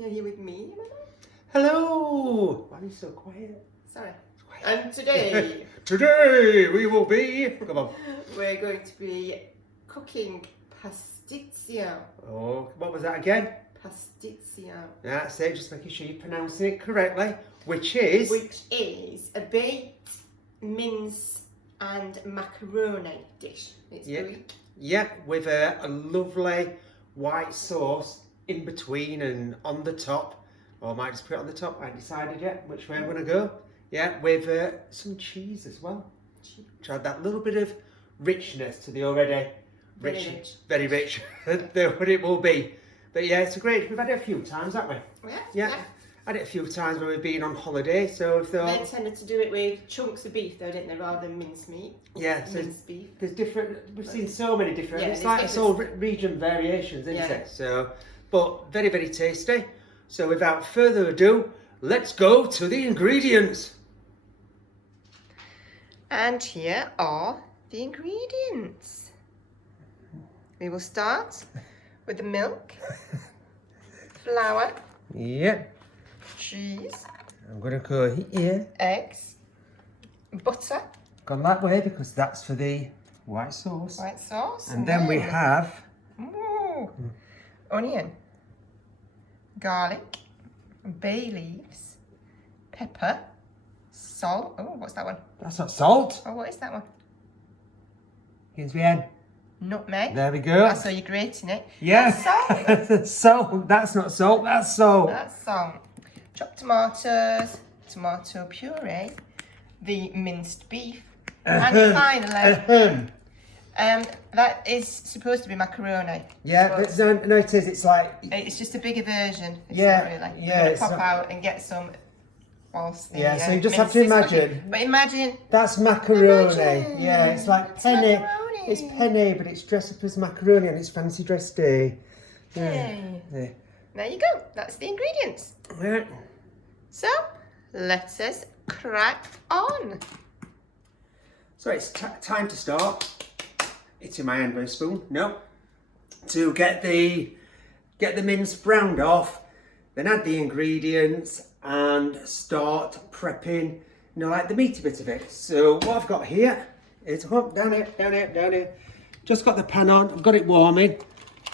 You're here with me, Emma? Hello! Why are you so quiet? Sorry. And today... Today we will be... Come on. We're going to be cooking pastitsio. Oh, what was that again? Pastitsio. That's it, just making sure you're pronouncing it correctly. Which is a baked mince and macaroni dish. It's Greek. Yeah, with a lovely white sauce in between and on the top. Or I might just put it on the top. I haven't decided yet which way I'm going to go. Yeah, with some cheese as well. Which add that little bit of richness to the already very rich what it will be. But yeah, it's a great. We've had it a few times, haven't we? Yeah. Had it a few times when we've been on holiday. So if they tended to do it with chunks of beef, though, didn't they, rather than mincemeat? Yeah, so minced beef. There's different. We've seen so many different. Yeah, it's like it's all region variations, isn't it? So, but very tasty. So without further ado, let's go to the ingredients. And here are the ingredients. We will start with the milk, flour, cheese. I'm going to go here. Eggs, butter. Gone that way because that's for the white sauce. White sauce. And then we have onion, garlic, bay leaves, pepper, salt. Oh, what's that one? That's not salt. Oh, what is that one? Here's the end. Nutmeg. There we go. I saw you grating it. Yeah. That's salt. Salt. That's not salt. That's salt. That's salt. Chopped tomatoes, tomato puree, the minced beef, and finally, that is supposed to be macaroni. Yeah, but no, it is. It's like it's just a bigger version. It's yeah, not really. yeah. You're gonna pop out and get some. Whilst the, so you just have to imagine. But imagine that's macaroni. Yeah, it's like it's penne. macaroni. It's penne, but it's dressed up as macaroni and it's fancy dress day. Yeah. There you go. That's the ingredients. Yeah. So let us crack on. So it's time to start. It's in my hand with a spoon. No. To get the mince browned off, then add the ingredients and start prepping, like the meaty bit of it. So what I've got here is down here. Just got the pan on. I've got it warming.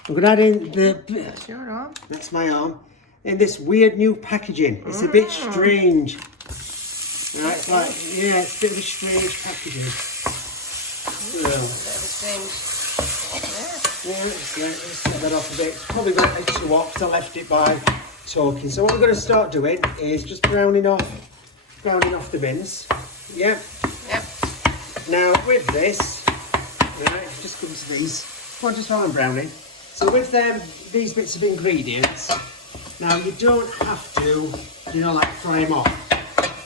I'm going to add in That's your arm. That's my arm. In this weird new packaging. It's a bit strange. Right, it's like, it's a bit of a strange packaging. Let's get that off a bit. It's probably got extra off because I left it by talking. So what we're going to start doing is just browning off the mince. Yeah. Yep. Now with this, just come to these. Well, just while I'm browning. So with these bits of ingredients, now you don't have to, like fry them off.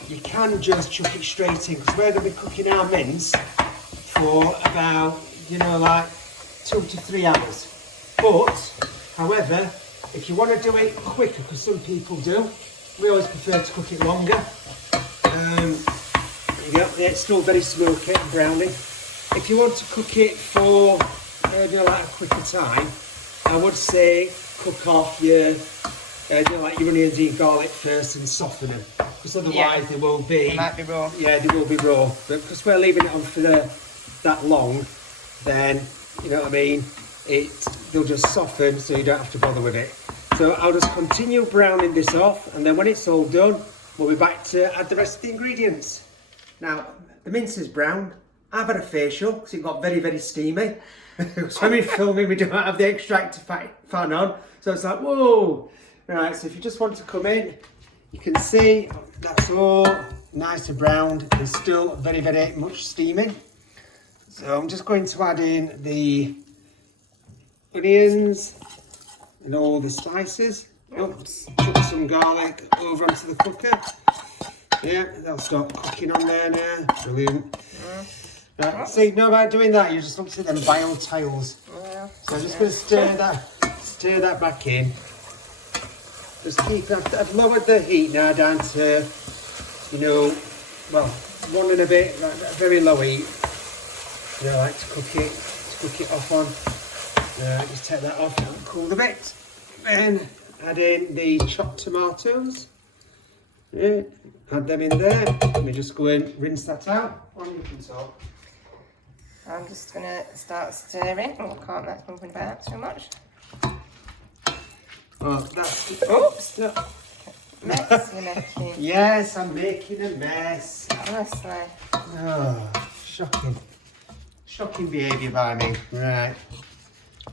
You can just chuck it straight in because we're going to be cooking our mince for about, like 2 to 3 hours. But, however, if you want to do it quicker, because some people do, we always prefer to cook it longer. It's still very smoky and browny. If you want to cook it for maybe like a quicker time, I would say cook off your your onions and garlic first and soften them, because otherwise they will be. They might be raw. Yeah, they will be raw. But because we're leaving it on for that long, then what I mean. They'll just soften, so you don't have to bother with it. So I'll just continue browning this off, and then when it's all done, we'll be back to add the rest of the ingredients. Now, the mince is brown. I've had a facial because it got very steamy. So when we're filming, we don't have the extractor fan on, so it's like, whoa. Right, so if you just want to come in, you can see that's all nice and browned. There's still very much steaming. So I'm just going to add in the onions and all the spices. Chuck some garlic over onto the cooker. Yeah, they'll start cooking on there now. Brilliant. Right, see, no, by doing that, you just look at them bile tiles. So I'm just going to stir that back in. Just keep. I've lowered the heat now down to, 1 and a bit, very low heat. I like to cook it off on. Just take that off and cool a bit. Then add in the chopped tomatoes. Yeah, add them in there. Let me just go and rinse that out. On you can talk. I'm just going to start stirring. Oh, I can't let moving about too much. Oh, that's... Oops! No. Mess you're making. Yes, I'm making a mess. Honestly. Oh, shocking. Shocking behaviour by me. Right.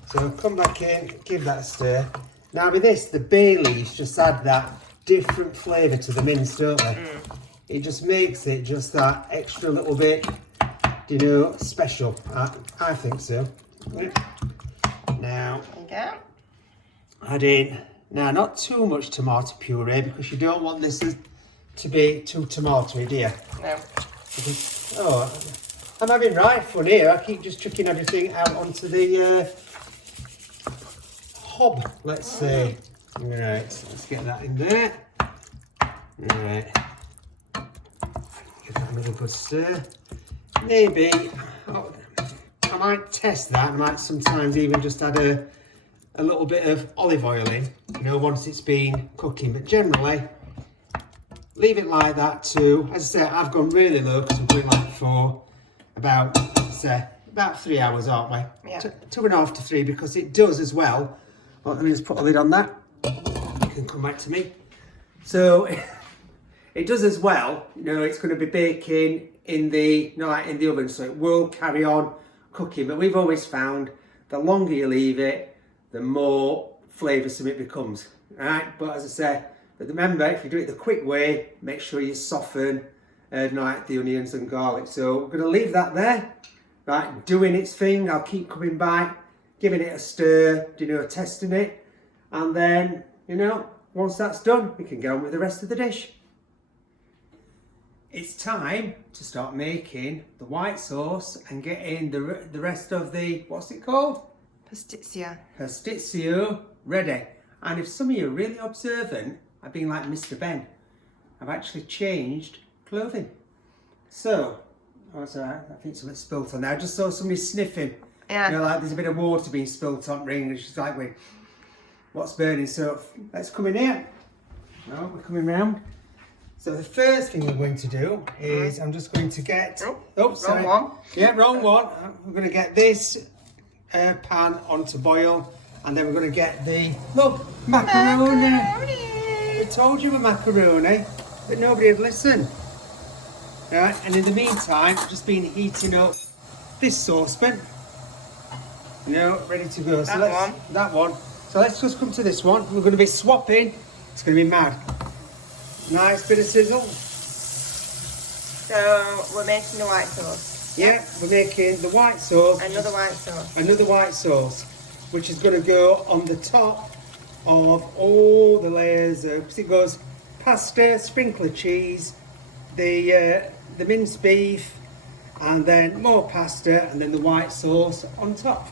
So come back in, give that a stir. Now with this, the bay leaves just add that different flavour to the mince, don't they? It just makes it just that extra little bit, you know, special. I think so. Yeah. Now, There you go. add in, now not too much tomato puree because you don't want this to be too tomatoey, do you? No. Because, oh, I'm having right fun here. I keep just chucking everything out onto the hob, let's say. Right, let's get that in there. Right. Give that another good stir. Maybe, I might test that. I might sometimes even just add a little bit of olive oil in, you know, once it's been cooking. But generally, leave it like that too. As I say, I've gone really low because I'm doing like for about, say, about 3 hours, aren't we? Yeah. 2.5 to 3, because it does as well. Well, let me just put a lid on that. You can come back to me. So it does as well. You know, it's going to be baking in the, you know, like in the oven, so it will carry on cooking. But we've always found the longer you leave it, the more flavoursome it becomes. Right? But as I say, but remember, if you do it the quick way, make sure you soften like the onions and garlic. So we're going to leave that there, right, doing its thing. I'll keep coming back, giving it a stir, you know, testing it. And then, you know, once that's done, we can get on with the rest of the dish. It's time to start making the white sauce and get in the rest of the, what's it called? Pastitsio. Pastitsio ready. And if some of you are really observant, I've been like Mr. Ben. I've actually changed clothing. So, oh, sorry, I think something's spilt on there. I just saw somebody sniffing. Yeah. You know, like there's a bit of water being spilt on ring, and she's like, wait, what's burning? So let's come in here. No, we're coming round. So the first thing we're going to do is I'm just going to get... Oh, sorry. Wrong one. Yeah, wrong one. We're going to get this pan onto boil, and then we're going to get the... Look, macaroni. I told you a macaroni, but nobody had listened. Right, and in the meantime, I've just been heating up this saucepan. You know, ready to go. So that one. So let's just come to this one. We're going to be swapping. It's going to be mad. Nice bit of sizzle. So we're making the white sauce. Yeah, we're making the white sauce. Another white sauce. Another white sauce, which is going to go on the top of all the layers of, because it goes pasta, sprinkler cheese, the minced beef, and then more pasta, and then the white sauce on top.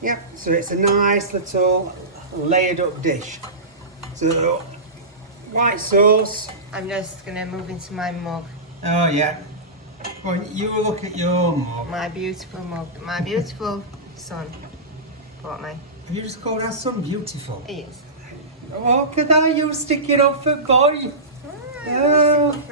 Yeah, so it's a nice little layered up dish. So, white sauce. I'm just going to move into my mug. Oh yeah. Well, you look at your mug. My beautiful mug. My beautiful son brought me. Have you just called our son beautiful? He is. Oh, look at that, you sticking up for boy. Oh.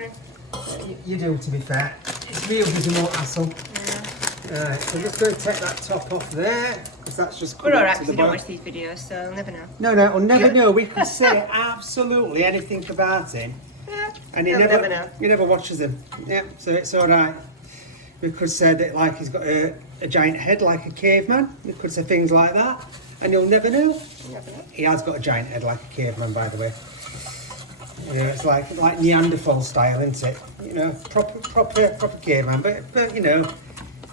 You do, to be fair. It's real gives you more hassle. Yeah. Alright, so I'm just going to take that top off there, because that's just We're coming alright to because the we don't bottom. watch these videos, so I'll never know. No, I'll never know. We can say absolutely anything about him, Yeah. and he I'll never never know. he never watches them. Yeah, so it's alright. We could say that like he's got a giant head like a caveman. We could say things like that, and you'll never know. You'll never know. He has got a giant head like a caveman, by the way. You know, it's like Neanderthal style, isn't it? You know, proper caveman. But you know,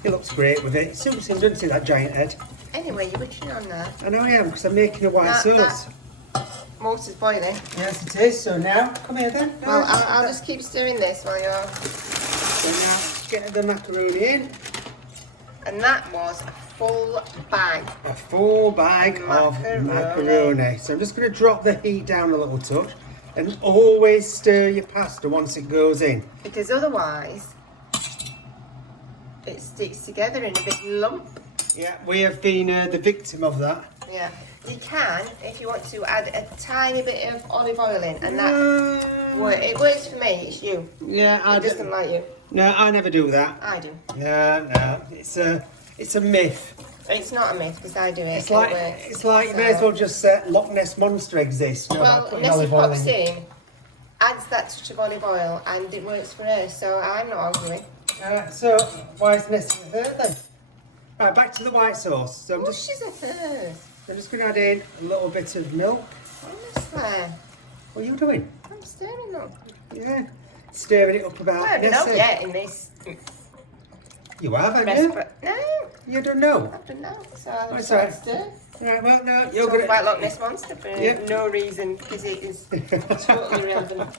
he looks great with it. It suits him, doesn't it? That giant head. Anyway, you're witching on that. I know I am, because I'm making a white sauce. Water's boiling. Yes, it is. So now, come here then. Well, I'll just keep stirring this while you're... So now, get the macaroni in. And that was a full bag. A full bag of macaroni. So I'm just going to drop the heat down a little touch. And always stir your pasta once it goes in. Because otherwise, it sticks together in a big lump. Yeah, we have been the victim of that. Yeah. You can, if you want to, add a tiny bit of olive oil in, and that it works for me. It's you. Yeah, It doesn't like you. No, I never do that. I do. No, it's a myth. It's not a myth because I do it. It's like you may as well just say Loch Ness Monster exists. Well, Nessie pops in, adds that touch of olive oil, and it works for her. So I'm not arguing. So why is Nessie with her then? Right, back to the white sauce. So I'm She's a first. just going to add in a little bit of milk. Honestly. What are you doing? I'm stirring them. Yeah, stirring it up about. I don't know yet in this. You have, haven't you? No, You don't know. I don't know. So Oh, I'm sorry. stir. Right, well, no, You're you're going going about Loch Ness Monster for Yeah. no reason because it is totally irrelevant.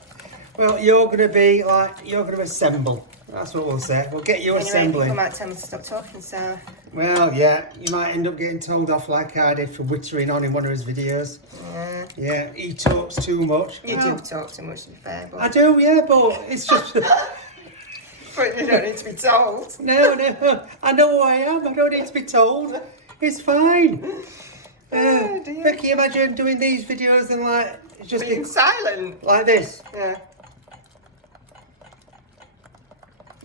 Well, you're going to assemble. That's what we'll say. We'll get you Anyway, assembling. people might tell me to stop talking, so... Well, yeah, you might end up getting told off like I did for wittering on in one of his videos. Yeah. Yeah, he talks too much. You do talk too much, to be fair, but... I do, yeah, but it's just... But you don't need to be told. No, I know who I am. I don't need to be told. It's fine. Oh, dear. But can you imagine doing these videos and like just Being silent. like this? Yeah.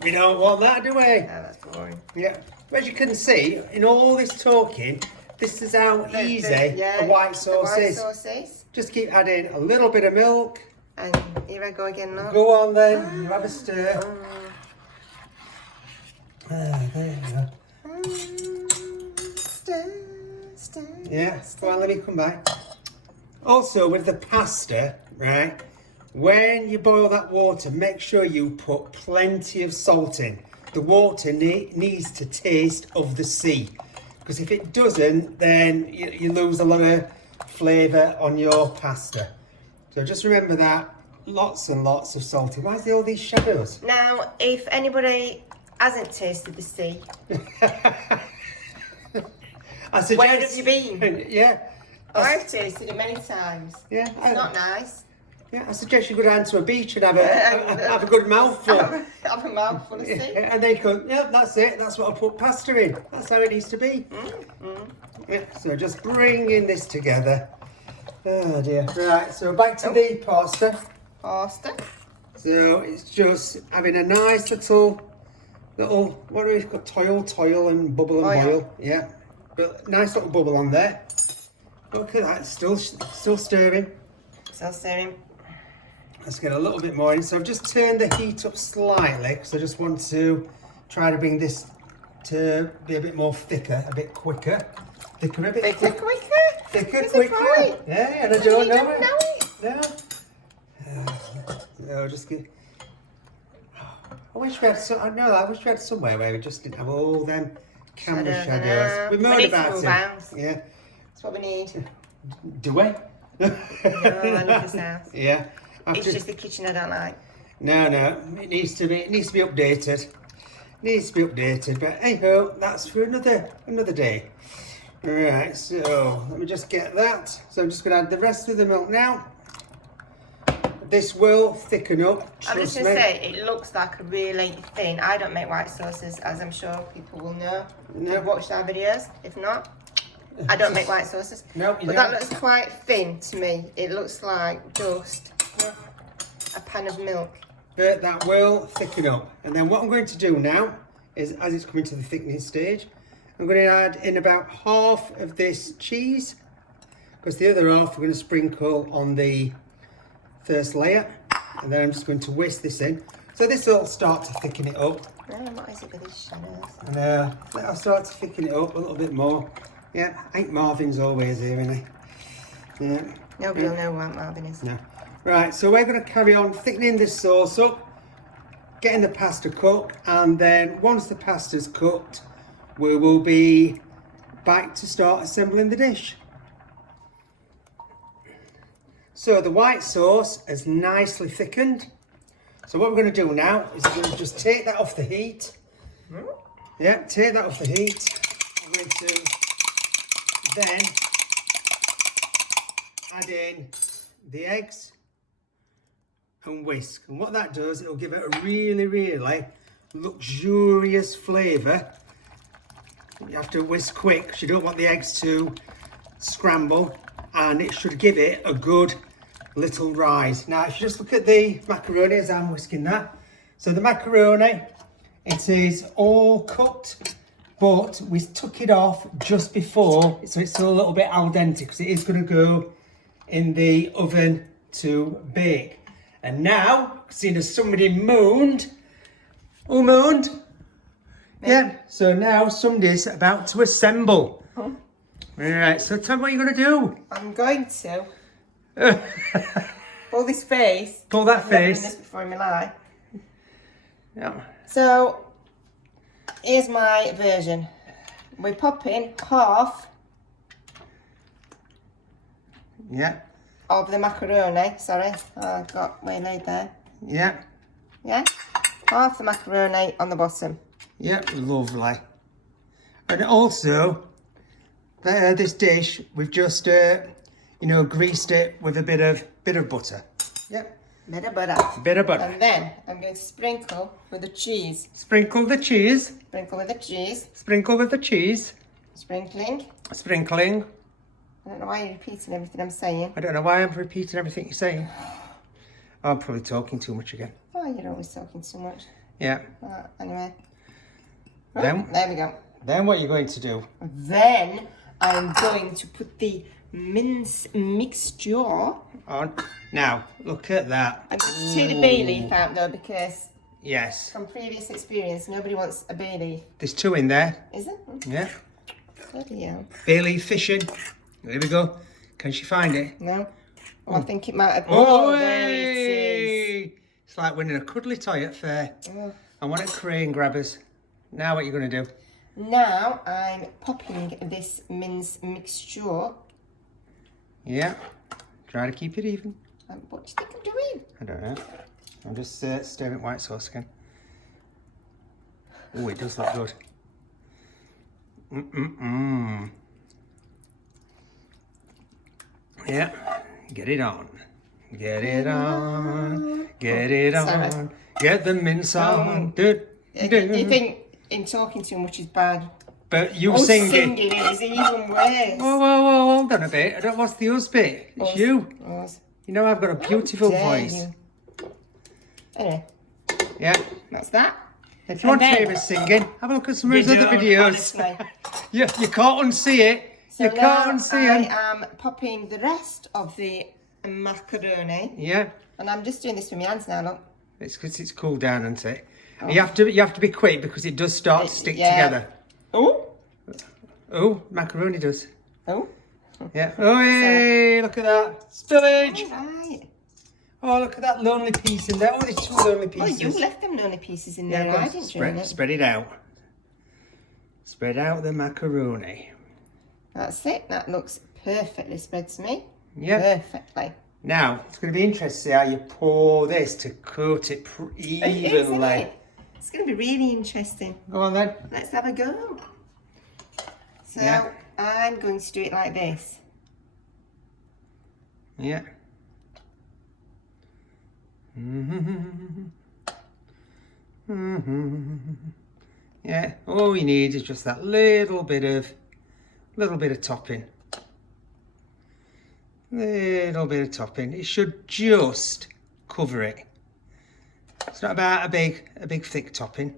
We don't want that, do we? Yeah, that's boring. Yeah. But as you can see, in all this talking, this is how easy a white sauce is. Just keep adding a little bit of milk. And here I go again now. Go on then, you have a stir. There you go. Stir. Yeah, go on, let me come back. Also, with the pasta, right, when you boil that water, make sure you put plenty of salt in. The water needs to taste of the sea. Because if it doesn't, then you lose a lot of flavour on your pasta. So just remember that. Lots and lots of salty. Why is there all these shadows? Now, if anybody hasn't tasted the sea, I suggest, where have you been? Yeah. I've tasted it many times. Yeah. It's not nice. Yeah, I suggest you go down to a beach and have a good mouthful. Have a mouthful of sea. And then you go, yeah, that's it. That's what I put pasta in. That's how it needs to be. Yeah, so just bringing this together. Oh dear. Right, so back to the pasta. Pasta. So it's just having a nice little, what do we call toil and bubble and boil. Yeah, but nice little bubble on there. Look at that, still stirring. Still stirring. Let's get a little bit more in. So I've just turned the heat up slightly because I just want to try to bring this to be a bit more thicker, a bit quicker. Thicker, a bit Thicker, quicker. quicker? Thicker, Is it quicker. right? Yeah, and I don't know You don't know it? No. No, just get. I wish we had I wish we had somewhere where we just didn't have all them camera shadows. We moan about it. Yeah. That's what we need. Do we? No, I love this house. Yeah. It's just the kitchen I don't like. No, it needs to be updated. Needs to be updated, but hey ho, that's for another day. Right, so let me just get that. So I'm just going to add the rest of the milk now. This will thicken up. I'm just going to say, it looks like a really thin. I don't make white sauces, as I'm sure people will know. They've watched our videos. If not, I don't make white sauces. No, but that looks quite thin to me. It looks like just a pan of milk. But that will thicken up. And then what I'm going to do now is, as it's coming to the thickening stage, I'm going to add in about half of this cheese, because the other half we're going to sprinkle on the first layer, and then I'm just going to whisk this in. So this will start to thicken it up. What is it with these shadows? And I'll start to thicken it up a little bit more. Yeah, Aunt Marvin's always here, isn't he? Yeah. Nobody will know who Aunt Marvin is. No. Right, so we're going to carry on thickening this sauce up, getting the pasta cooked, and then once the pasta's cooked, we will be back to start assembling the dish. So the white sauce has nicely thickened. So what we're going to do now is we're going to just take that off the heat. Yeah, take that off the heat. I'm going to then add in the eggs and whisk. And what that does, it'll give it a really, really luxurious flavour. You have to whisk quick because you don't want the eggs to scramble, and it should give it a good little rise. Now, if you just look at the macaroni as I'm whisking that. So the macaroni, it is all cooked, but we took it off just before, so it's still a little bit al dente because it is going to go in the oven to bake. And now, seeing as somebody moaned, who moaned? Yeah, so now somebody's about to assemble. Huh? Right, so tell me what you're going to do. I'm going to pull this face. Pull that I've never face. done this before in my life. Yeah. So, here's my version. We pop in half Yeah. of the macaroni. Sorry, I got waylaid there. Yeah. Yeah? Half the macaroni on the bottom. Yeah, lovely. And also, this dish, we've just, greased it with a bit of butter. Yep. Bit of butter. Bit of butter. And then I'm going to sprinkle with the cheese. Sprinkle the cheese. Sprinkle with the cheese. Sprinkle with the cheese. Sprinkling. Sprinkling. I don't know why you're repeating everything I'm saying. I don't know why I'm repeating everything you're saying. I'm probably talking too much again. Oh, you're always talking too much. Yeah. Anyway. Then, There we go. then what are you going to do? Then I'm going to put the mince mixture. On. Now, look at that. I'm going to take the bay leaf out though because Yes. from previous experience nobody wants a bay leaf. There's 2 in there. Is it? Yeah. Bloody hell. Bay leaf fishing. There we go. Can she find it? No. Oh, I think it might have. Oh, there it is. hey! It's like winning a cuddly toy at fair. Oh. I want a crane grabbers. Now what are you going to do? Now I'm popping this mince mixture. Yeah. Try to keep it even. What do you think I'm doing? I don't know. I'm just stirring at white sauce again. Oh, it does look good. Mm-mm-mm. Yeah. Get it on. Get it on. Get it Sorry. on. Get the mince on. Do, Do do. you think in talking too much is bad? But you Oh, singing. singing is even worse. Whoa, hold on a bit. I don't. What's the us bit? It's you. Us. You know I've got a beautiful Dare voice. you. Anyway, Yeah. that's that. If you want And to hear then- us singing, have a look at some of his other videos. Honestly. You can't unsee it. So You now can't unsee it. I am popping the rest of the macaroni, Yeah. and I'm just doing this with my hands now. Look. It's because it's cooled down, isn't it? You have to be quick because it does start to stick Yeah. together. Oh, Oh, macaroni does. oh. Yeah. Oh, hey, look at that. Spillage. Right. Oh, look at that lonely piece in there. Oh, there's 2 lonely Well, pieces. you left them lonely pieces in Yeah, there. go I on, didn't join it. spread it out. Spread out the macaroni. That's it. That looks perfectly spread to me. Yeah. Perfectly. Now, it's going to be interesting to see how you pour this to coat it It is, isn't evenly. it? It's going to be really interesting. Go on then. Let's have a go. So Yeah. I'm going to do it like this. Yeah. Yeah. All you need is just that little bit of topping. Little bit of topping. It should just cover it. It's not about a big thick topping.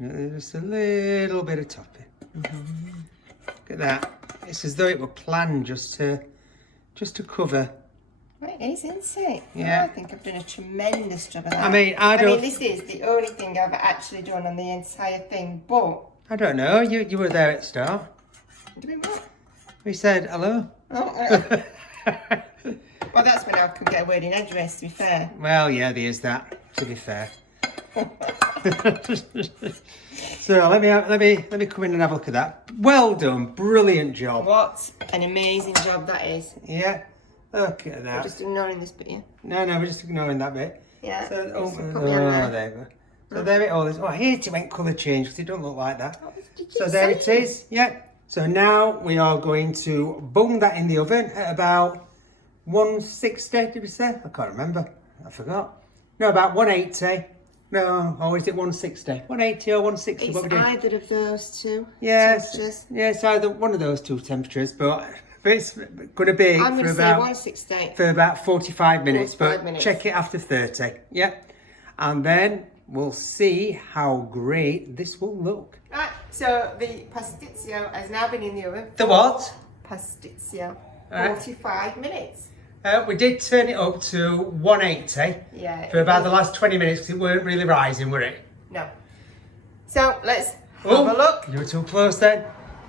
Just a little bit of topping. Look at that. It's as though it were planned just to cover. Right, it is, isn't it? Yeah. Oh, I think I've done a tremendous job of that. I mean, I don't- this is the only thing I've actually done on the entire thing, but... I don't know. You were there at the start. Doing what? We said hello. Oh, right. Well, that's when I could get a word in edgeways, to be fair. Well, yeah, there is that. To be fair. So let me come in and have a look at that. Well done, brilliant job. What an amazing job that is. Yeah, look at I'm that. just ignoring this bit, yeah? No, we're just ignoring that bit. Yeah. So, Just put me on there. there you go. So there it all is. Oh, I hate it when colour change because it don't look like that. Did you So there it say? is. Yeah. So now we are going to bung that in the oven at about 160. Did we say? I can't remember. I forgot. No, about 180 No, or is it 160? 180 or 160? It's What we doing? either of those two. Yes, temperatures. yeah, it's either one of those two temperatures, but it's going to be I'm going for to say about 160. for about 45 minutes, 45 but minutes. check it after 30. Yep, and then we'll see how great this will look. Right, so the pastitsio has now been in the oven. The what? Pastitsio. Right. 45 minutes. We did turn it up to 180 Yeah. for about the last 20 minutes because it weren't really rising, were it? No. So let's have a look. You were too close then.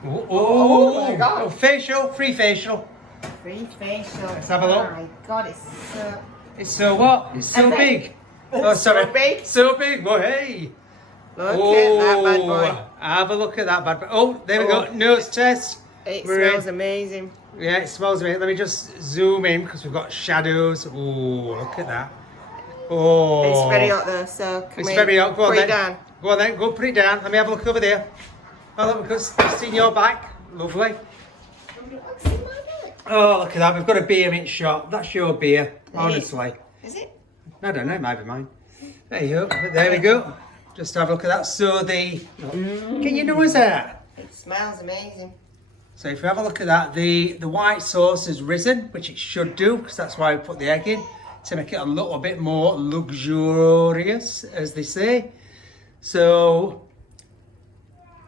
Oh my God. Oh, facial, free facial. Free facial. Let's have a look. Oh my God, it's so... It's so what? It's so Epic. big. Oh, sorry. So big. So big. Well, hey. Look at that bad boy. Have a look at that bad boy. Oh, there we Oh. go. Nose test. It We're smells in. amazing. Yeah, it smells amazing. Let me just zoom in because we've got shadows. Oh, look at that. Oh. It's very hot though, so can It's we very hot. Go on put then. it down? Go on then. Go put it down. Let me have a look over there. Oh, look, because I've seen your back. Lovely. Oh, look at that. We've got a beer in shot. That's your beer, honestly. Is it? I don't know. It might be mine. There you go. But there we go. Just have a look at that. So the... Can you notice that? It smells amazing. So if you have a look at that, the white sauce has risen, which it should do, because that's why we put the egg in, to make it a little bit more luxurious, as they say. So,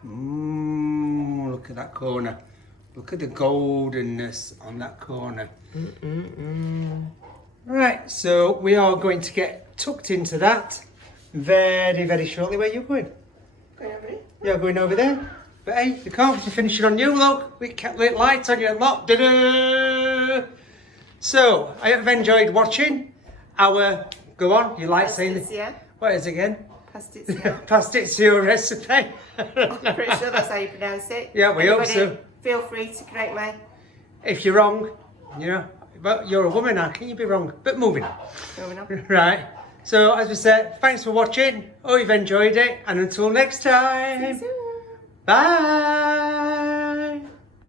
look at that corner. Look at the goldenness on that corner. Right, so we are going to get tucked into that very, very shortly. Where are you going? Going over it? You're going over there. But hey, the carpet is finishing on you, look. We kept lit lights on your lot. Da-da! So, I have enjoyed watching our... Go on, you like saying... Pastitsio. What is it again? Pastitsio. Pastitsio recipe. I'm pretty sure that's how you pronounce it. Yeah, we hope Anybody, so. Feel free to correct me. If you're wrong, you know, but you're a woman, how can you be wrong? But moving on. Moving on. Right. So, as we said, thanks for watching. Hope you've enjoyed it. And until next time. See you soon. Bye.